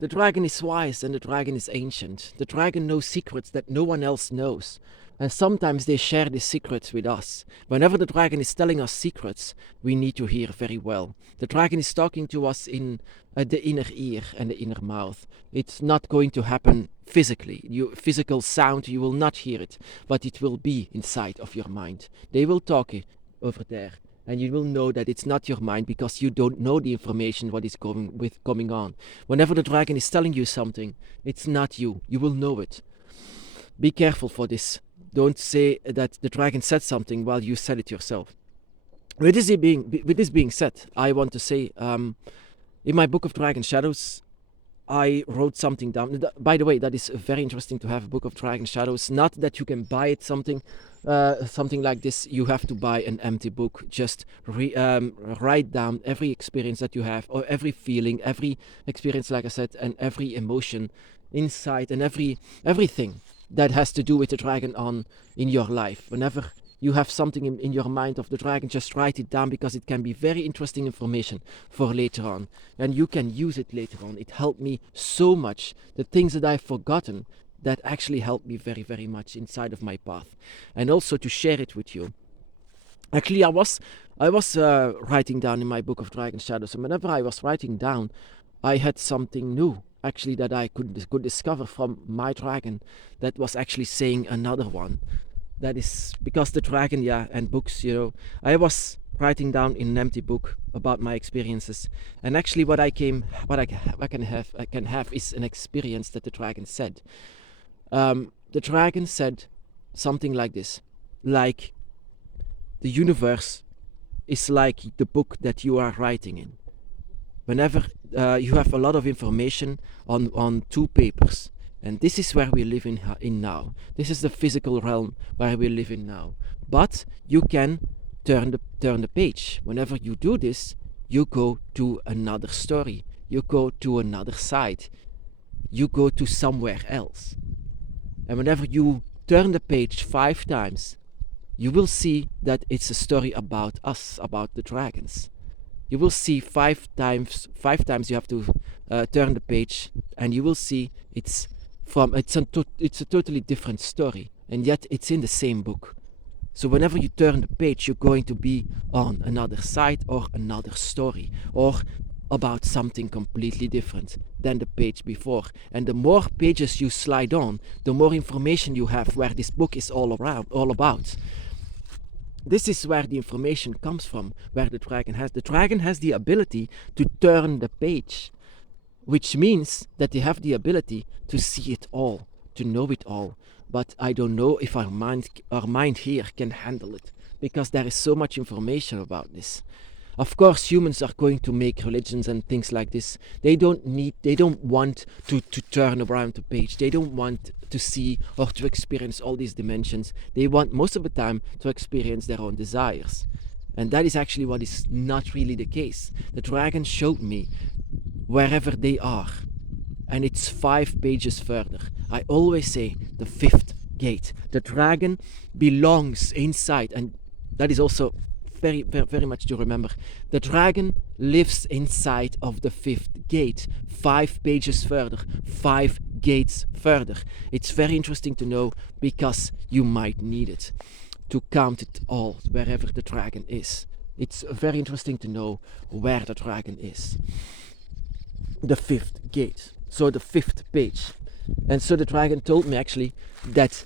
The dragon is wise and the dragon is ancient. The dragon knows secrets that no one else knows. And sometimes they share these secrets with us. Whenever the dragon is telling us secrets, we need to hear very well. The dragon is talking to us in the inner ear and the inner mouth. It's not going to happen physically. Physical sound, you will not hear it, but it will be inside of your mind. They will talk over there, and you will know that it's not your mind because you don't know the information what is coming on. Whenever the dragon is telling you something, it's not you. You will know it. Be careful for this. Don't say that the dragon said something while you said it yourself. With this being said, I want to say, in my book of Dragon Shadows, I wrote something down. By the way, that is very interesting to have a book of Dragon Shadows. Not that you can buy it something like this. You have to buy an empty book. Just write down every experience that you have, or every feeling, every experience, like I said, and every emotion inside, and everything that has to do with the dragon in your life. Whenever you have something in your mind of the dragon, just write it down, because it can be very interesting information for later on, and you can use it later on. It helped me so much. The things that I've forgotten, that actually helped me very, very much inside of my path, and also to share it with you. Actually, I was writing down in my book of Dragon Shadows, and whenever I was writing down, I had something new actually that I could discover from my dragon that was actually saying another one. That is because the dragon, and books, I was writing down in an empty book about my experiences, and actually what I can have is an experience that the dragon said. The dragon said something like this, like, the universe is like the book that you are writing in. Whenever you have a lot of information on two papers, and this is where we live in now. This is the physical realm where we live in now. But you can turn the page. Whenever you do this, you go to another story. You go to another side. You go to somewhere else. And whenever you turn the page 5 times, you will see that it's a story about us, about the dragons. You will see 5 times you have to turn the page, and you will see it's a totally different story, and yet it's in the same book. So whenever you turn the page, you're going to be on another side or another story, or about something completely different than the page before. And the more pages you slide on, the more information you have where this book is all about. This is where the information comes from, where the dragon has the ability to turn the page, which means that they have the ability to see it all, to know it all. But I don't know if our mind here can handle it, because there is so much information about this. Of course, humans are going to make religions and things like this. They don't want to turn around the page. They don't want to see or to experience all these dimensions. They want most of the time to experience their own desires. And that is actually what is not really the case. The dragon showed me wherever they are. And it's 5 pages further. I always say the 5th gate. The dragon belongs inside, and that is also very, very, very much to remember. The dragon lives inside of the 5th gate. 5 pages further, 5 gates further. It's very interesting to know, because you might need it to count it all wherever the dragon is. It's very interesting to know where the dragon is. The 5th gate. So the 5th page. And so the dragon told me actually that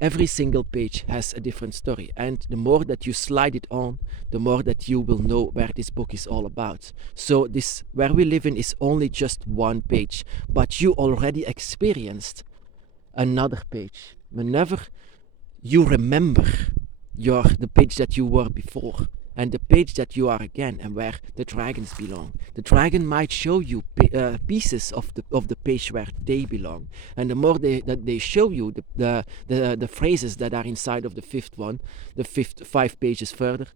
every single page has a different story, and the more that you slide it on, the more that you will know where this book is all about. So this where we live in is only just 1 page, but you already experienced another page. Whenever you remember the page that you were before, and the page that you are again, and where the dragons belong. The dragon might show you pieces of the page where they belong, and the more that they show you the phrases that are inside of the 5th one, the 5 pages further,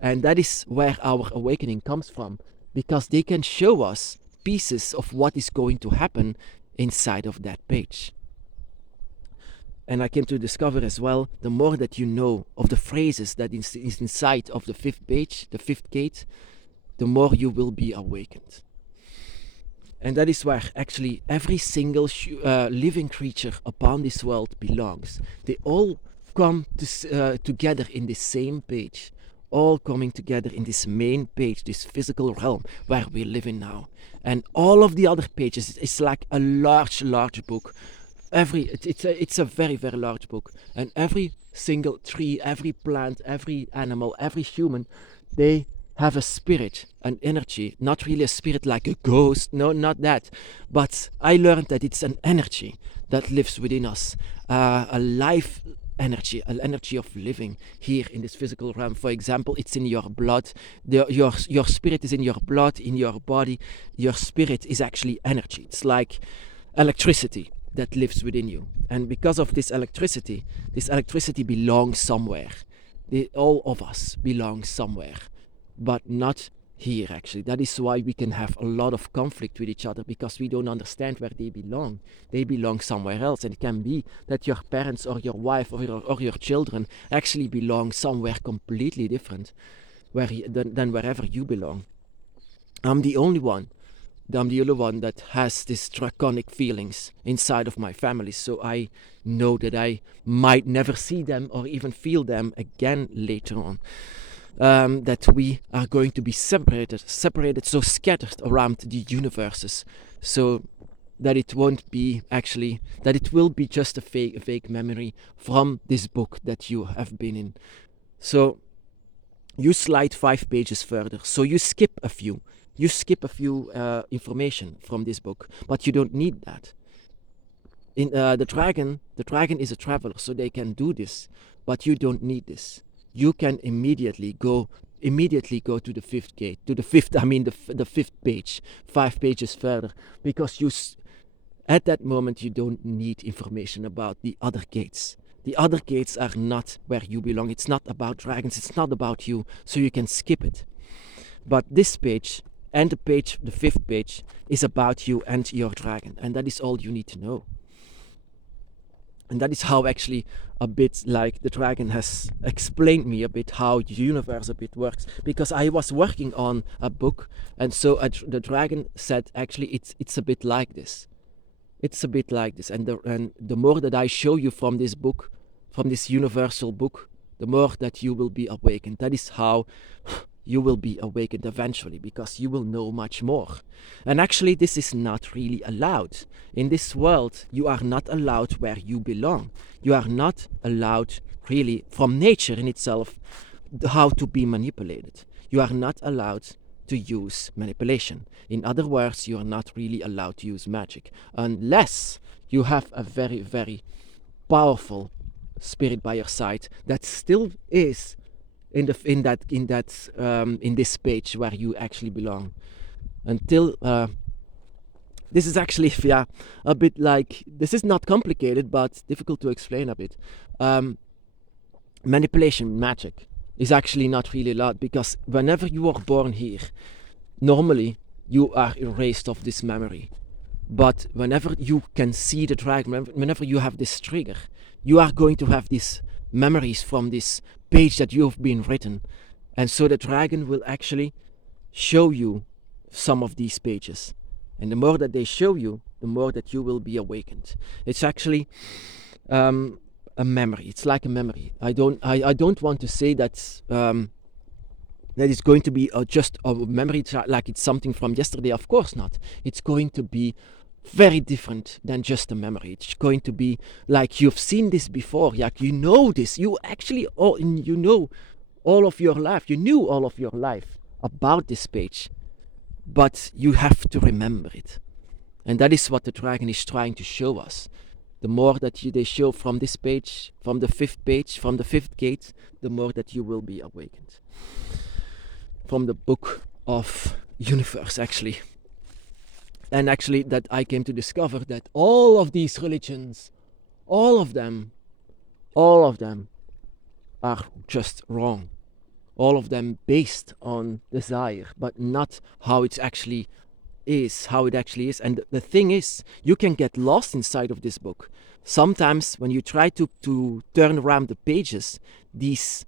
and that is where our awakening comes from, because they can show us pieces of what is going to happen inside of that page. And I came to discover as well, the more that you know of the phrases that is inside of the 5th page, the 5th gate, the more you will be awakened. And that is where actually every single living creature upon this world belongs. They all come together in the same page, all coming together in this main page, this physical realm where we live in now. And all of the other pages is like a large book. It's a very, very large book. And every single tree, every plant, every animal, every human, they have a spirit, an energy, not really a spirit like a ghost, no, not that. But I learned that it's an energy that lives within us, a life energy, an energy of living here in this physical realm. For example, it's in your blood. Your spirit is in your blood, in your body. Your spirit is actually energy. It's like electricity that lives within you. And because of this electricity belongs somewhere. All of us belong somewhere, but not here actually. That is why we can have a lot of conflict with each other, because we don't understand where they belong. They belong somewhere else, and it can be that your parents or your wife or your children actually belong somewhere completely different than wherever you belong. I'm the only one that has these draconic feelings inside of my family, so I know that I might never see them or even feel them again later on. That we are going to be separated, so scattered around the universes, so that it won't be actually, that it will be just a fake memory from this book that you have been in. So you slide 5 pages further, so you skip a few information from this book, but you don't need that. In the dragon is a traveler, so they can do this, but you don't need this. You can immediately go to the 5th gate, the 5th page, 5 pages further, because at that moment you don't need information about the other gates. The other gates are not where you belong. It's not about dragons, it's not about you, so you can skip it. But this page and the 5th page, is about you and your dragon, and that is all you need to know. And that is how actually a bit like the dragon has explained me a bit how the universe a bit works, because I was working on a book, and so the dragon said actually it's a bit like this. It's a bit like this, and the more that I show you from this book, from this universal book, the more that you will be awakened. That is how you will be awakened eventually, because you will know much more. And actually this is not really allowed. In this world you are not allowed where you belong. You are not allowed really from nature in itself how to be manipulated. You are not allowed to use manipulation. In other words, you are not really allowed to use magic unless you have a very, very powerful spirit by your side that still is in this page where you actually belong. Until this is actually a bit like, this is not complicated but difficult to explain a bit. Manipulation magic is actually not really allowed, because whenever you are born here, normally you are erased of this memory. But whenever you can see the dragon, whenever you have this trigger, you are going to have these memories from this page that you have been written. And so the dragon will actually show you some of these pages. And the more that they show you, the more that you will be awakened. It's actually a memory. It's like a memory. I don't want to say that that it's going to be just a memory like it's something from yesterday. Of course not. It's going to be very different than just a memory. It's going to be like you've seen this before. Like you know this. You actually you know all of your life. You knew all of your life about this page, but you have to remember it. And that is what the dragon is trying to show us. The more that they show from this page, from the 5th page, from the 5th gate, the more that you will be awakened. From the book of universe, actually. And actually that I came to discover that all of these religions, all of them are just wrong. All of them based on desire, but not how it actually is. And the thing is, you can get lost inside of this book. Sometimes when you try to turn around the pages, these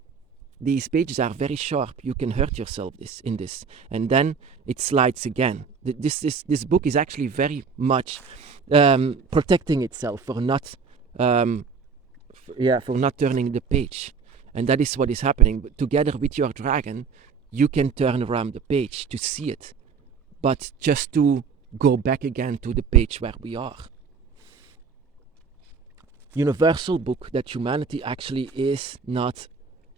these pages are very sharp. You can hurt yourself in this, and then it slides again. This book is actually very much protecting itself for not turning the page, and that is what is happening. But together with your dragon, you can turn around the page to see it, but just to go back again to the page where we are. Universal book that humanity actually is not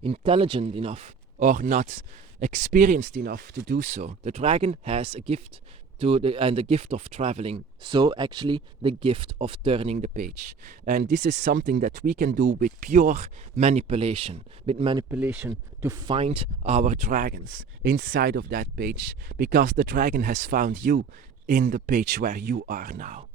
intelligent enough or not experienced enough to do so. The dragon has a gift and the gift of traveling, so actually the gift of turning the page. And this is something that we can do with pure manipulation, to find our dragons inside of that page, because the dragon has found you in the page where you are now.